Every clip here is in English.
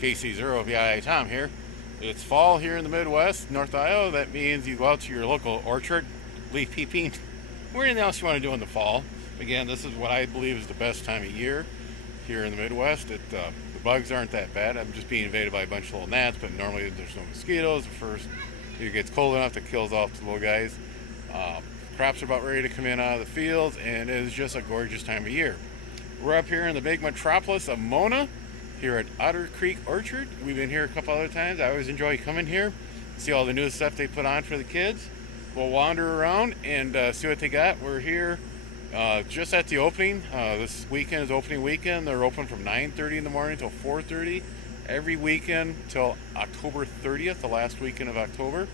KC0VI Tom here. It's fall here in the Midwest, North Iowa. That means you go out to your local orchard, leaf peeping, or anything else you want to do in the fall. Again, this is what I believe is the best time of year here in the Midwest. The bugs aren't that bad. I'm just being invaded by a bunch of little gnats, but normally there's no mosquitoes. The first it gets cold enough that kills off the little guys. Crops are about ready to come in out of the fields, and it is just a gorgeous time of year. We're up here in the big metropolis of Mona, here at Otter Creek Orchard. We've been here a couple other times. I always enjoy coming here, see all the new stuff they put on for the kids. We'll wander around and see what they got. We're here just at the opening. This weekend is opening weekend. They're open from 9:30 in the morning till 4:30 every weekend till October 30th, the last weekend of October.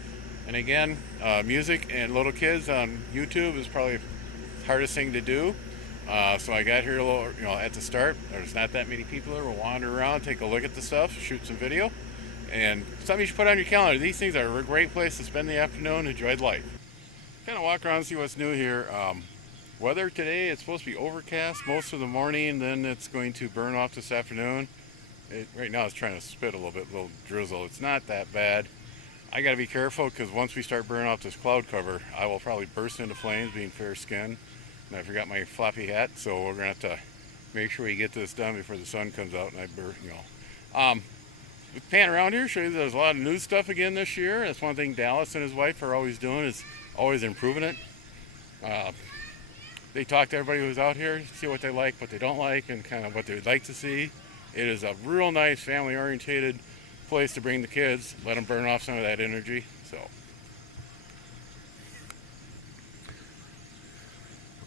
And again, music and little kids on YouTube is probably the hardest thing to do. So I got here a little, at the start. There's not that many people there. We'll wander around, take a look at the stuff, shoot some video, and something you should put on your calendar. These things are a great place to spend the afternoon, enjoy life. Kind of walk around and see what's new here. Weather today, it's supposed to be overcast most of the morning, then it's going to burn off this afternoon. Right now it's trying to spit a little drizzle. It's not that bad. I got to be careful because once we start burning off this cloud cover, I will probably burst into flames being fair-skinned. And I forgot my floppy hat, so we're going to have to make sure we get this done before the sun comes out and I burn, pan around here, show you there's a lot of new stuff again this year. That's one thing Dallas and his wife are always doing, is always improving it. They talk to everybody who's out here, see what they like, what they don't like, and kind of what they would like to see. It is a real nice family-orientated place to bring the kids, let them burn off some of that energy. So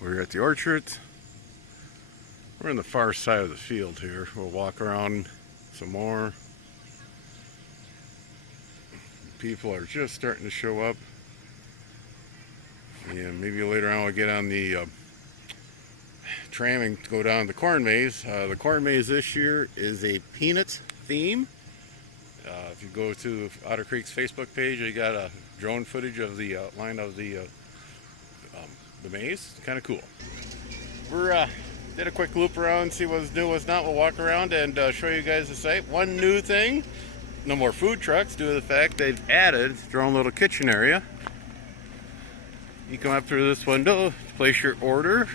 we're at the orchard. We're on the far side of the field here. We'll walk around some more. People are just starting to show up. And maybe later on we'll get on the tram and go down the corn maze. The corn maze this year is a peanuts theme. If you go to Otter Creek's Facebook page, you got a drone footage of the line of the maze. It's kind of cool. We're did a quick loop around, see what's new, what's not. We'll walk around and show you guys the site. One new thing: no more food trucks due to the fact they've added their own little kitchen area. You come up through this window, place your order.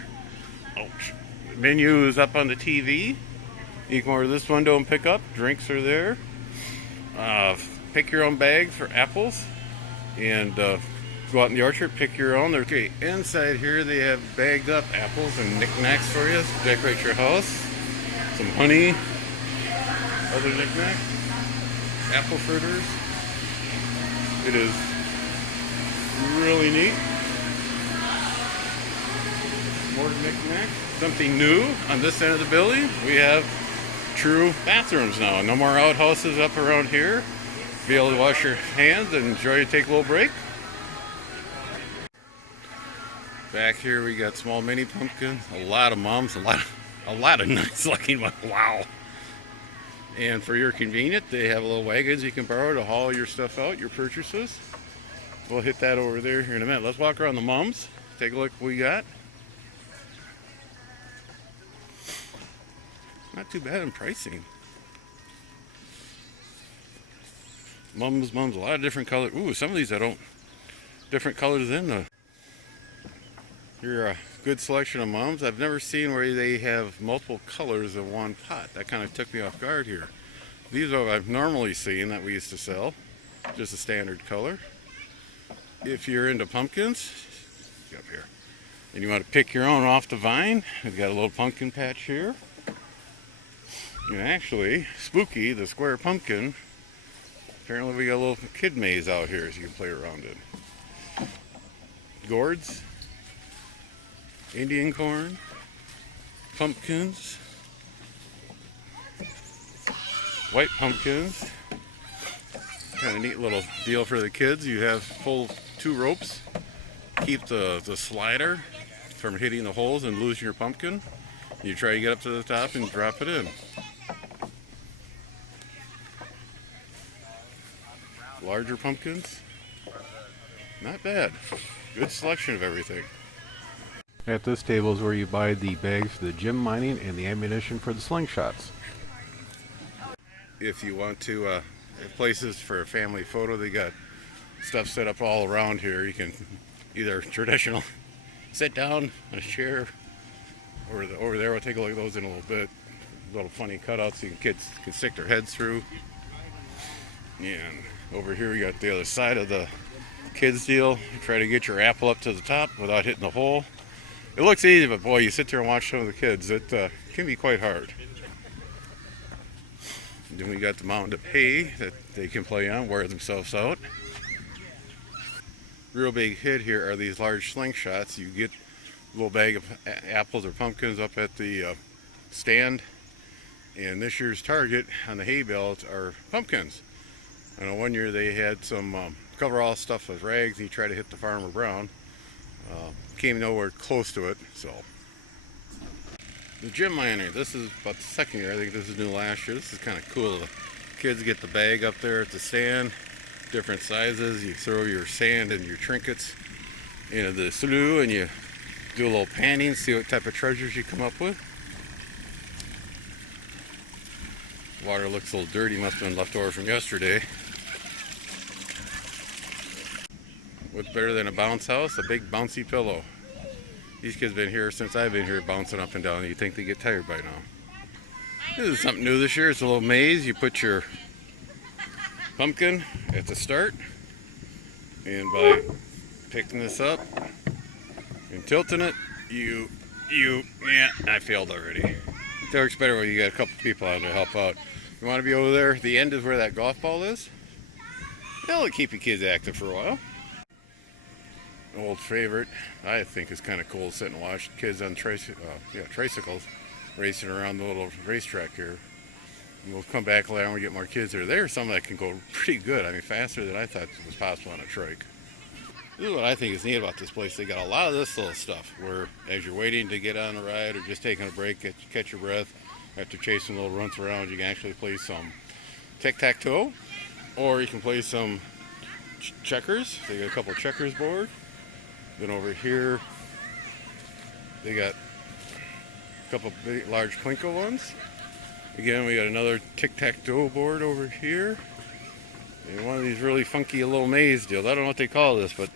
The menu is up on the TV. You can order this window and pick up. Drinks are there. Pick your own bag for apples, and go out in the orchard, pick your own. Okay, inside here they have bagged up apples and knickknacks for you to decorate your house. Some honey, other knickknacks, apple fritters. It is really neat. More knickknacks. Something new on this end of the building, we have true bathrooms now. No more outhouses up around here. Be able to wash your hands and enjoy, take a little break. Back here we got small mini pumpkins, a lot of mums, a lot of nice looking ones. Wow. And for your convenience, they have little wagons you can borrow to haul your stuff out, your purchases. We'll hit that over there here in a minute. Let's walk around the mums, take a look what we got. Not too bad in pricing. Mums, a lot of different colors. Ooh, some of these different colors in the. Here a good selection of mums. I've never seen where they have multiple colors in one pot. That kind of took me off guard here. These are what I've normally seen that we used to sell. Just a standard color. If you're into pumpkins, get up here, and you want to pick your own off the vine, we've got a little pumpkin patch here. And actually, Spooky, the square pumpkin, apparently we got a little kid maze out here so you can play around it. Gourds, Indian corn, pumpkins, white pumpkins. Kind of neat little deal for the kids. You have pull 2 ropes, keep the slider from hitting the holes and losing your pumpkin. You try to get up to the top and drop it in. Larger pumpkins, not bad. Good selection of everything. At this table is where you buy the bags for the gym mining and the ammunition for the slingshots. if you want to places for a family photo. They got stuff set up all around here. You can either traditional sit down on a chair, or over there. We'll take a look at those in a little bit. Little funny cutouts so kids can stick their heads through. And over here we got the other side of the kids deal. You try to get your apple up to the top without hitting the hole. It looks easy, but boy, you sit there and watch some of the kids. It can be quite hard. And then we got the mound of hay that they can play on, wear themselves out. Real big hit here are these large slingshots. You get a little bag of apples or pumpkins up at the stand. And this year's target on the hay bales are pumpkins. I know one year they had some coverall stuff with rags. He tried to hit the Farmer Brown. Came nowhere close to it. So the gym lantern. This is about the second year. I think this is new last year. This is kind of cool. The kids get the bag up there at the stand, different sizes. You throw your sand and your trinkets into the slough, and you do a little panning, see what type of treasures you come up with. Water looks a little dirty. Must have been left over from yesterday. What's better than a bounce house? A big bouncy pillow. These kids have been here since I've been here, bouncing up and down. You'd think they get tired by now. This is something new this year. It's a little maze. You put your pumpkin at the start, and by picking this up and tilting it, yeah, I failed already. It works better when you got a couple people out to help out. You want to be over there. The end is where that golf ball is. That'll keep your kids active for a while. Old favorite, I think, is kind of cool to sit and watch kids on tricycles racing around the little racetrack here. And we'll come back later and we get more kids that are there. Some that can go pretty good. I mean, faster than I thought was possible on a trike. This is what I think is neat about this place. They got a lot of this little stuff where, as you're waiting to get on a ride or just taking a break, catch your breath after chasing little runs around, you can actually play some tic-tac-toe, or you can play some checkers. They got a couple of checkers board. Then over here, they got a couple of big, large Plinko ones. Again, we got another tic-tac-toe board over here. And one of these really funky little maze deals. I don't know what they call this, but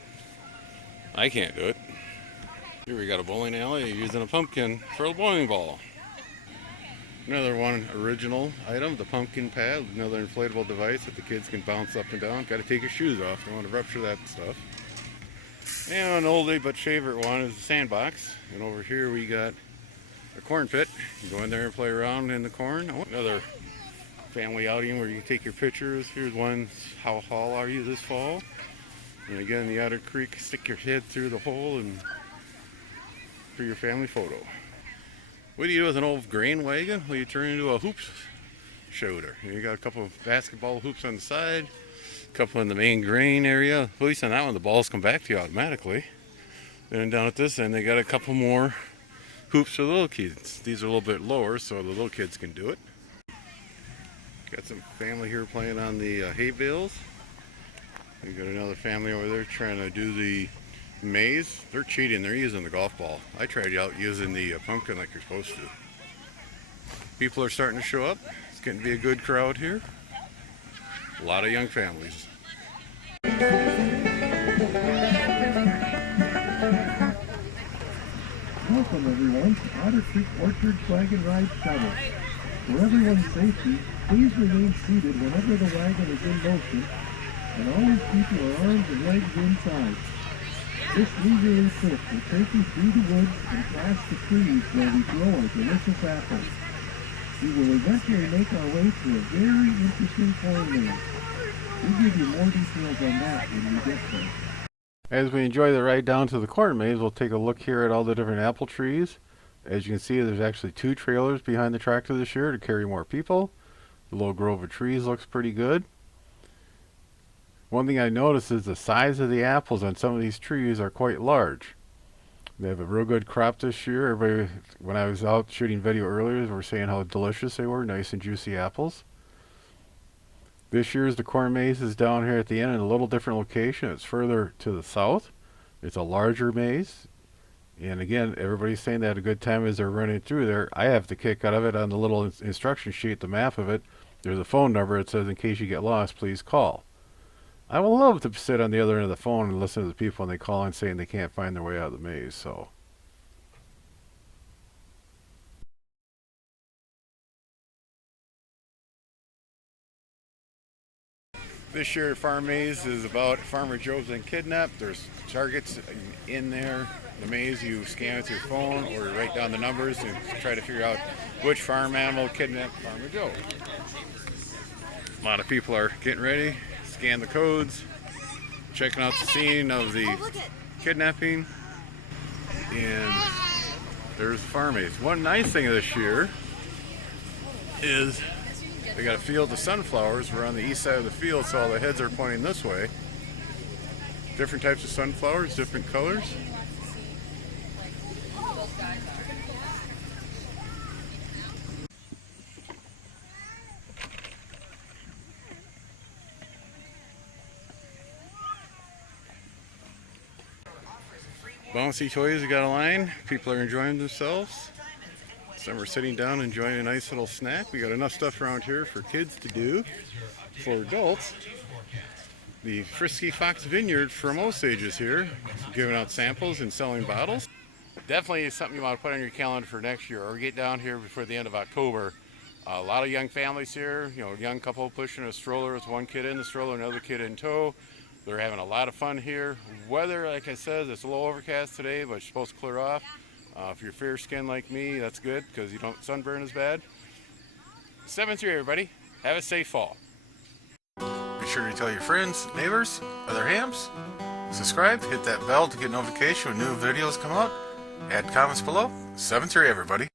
I can't do it. Here we got a bowling alley using a pumpkin for a bowling ball. Another one original item, the pumpkin pad, another inflatable device that the kids can bounce up and down. Got to take your shoes off. Don't want to rupture that stuff. And an oldie but favorite one is the sandbox. And over here we got a corn pit. You go in there and play around in the corn. Another family outing where you can take your pictures. Here's one, how tall are you this fall? And again, the Otter Creek, stick your head through the hole and for your family photo. What do you do with an old grain wagon? Well, you turn it into a hoops shoulder. You got a couple of basketball hoops on the side, a couple in the main grain area. At least on that one, the balls come back to you automatically. Then down at this end, they got a couple more hoops for the little kids. These are a little bit lower, so the little kids can do it. Got some family here playing on the hay bales. We got another family over there trying to do the maze. They're cheating. They're using the golf ball. I tried out using the pumpkin like you're supposed to. People are starting to show up. It's getting to be a good crowd here. A lot of young families. Welcome everyone to Otter Creek Orchard Wagon Ride Travel. For everyone's safety, please remain seated whenever the wagon is in motion, and always keep your arms and legs inside. This leisurely trip will take you through the woods and past the trees where we grow our delicious apples. We will eventually make our way to a very interesting corn maze. We'll give you more details on that when we get there. As we enjoy the ride down to the corn maze, we'll take a look here at all the different apple trees. As you can see, there's actually 2 trailers behind the tractor this year to carry more people. The little grove of trees looks pretty good. One thing I noticed is the size of the apples on some of these trees are quite large. They have a real good crop this year. Everybody, when I was out shooting video earlier, were saying how delicious they were, nice and juicy apples. This year's the corn maze is down here at the end in a little different location. It's further to the south. It's a larger maze. And again, everybody's saying they had a good time as they're running through there. I have the kick out of it on the little instruction sheet, the map of it. There's a phone number that says in case you get lost, please call. I would love to sit on the other end of the phone and listen to the people when they call in saying they can't find their way out of the maze. So this year Farm Maze is about Farmer Joe's been kidnapped. There's targets in there. The maze you scan with your phone or you write down the numbers and try to figure out which farm animal kidnapped Farmer Joe. A lot of people are getting ready, scan the codes, checking out the scene of the kidnapping, and there's the farm maze. One nice thing this year is they got a field of sunflowers. We're on the east side of the field, so all the heads are pointing this way. Different types of sunflowers, different colors. Bouncy toys, we got a line. People are enjoying themselves. Some are sitting down enjoying a nice little snack. We got enough stuff around here for kids to do. For adults, the Frisky Fox Vineyard from Osage is here, giving out samples and selling bottles. Definitely something you want to put on your calendar for next year, or get down here before the end of October. A lot of young families here, you know, young couple pushing a stroller with one kid in the stroller, another kid in tow. They're having a lot of fun here. Weather, like I said, it's a little overcast today, but it's supposed to clear off. If you're fair skinned like me, that's good because you don't sunburn as bad. 7-3, everybody. Have a safe fall. Be sure to tell your friends, neighbors, other hams. Subscribe, hit that bell to get notification when new videos come out. Add comments below. 7-3, everybody.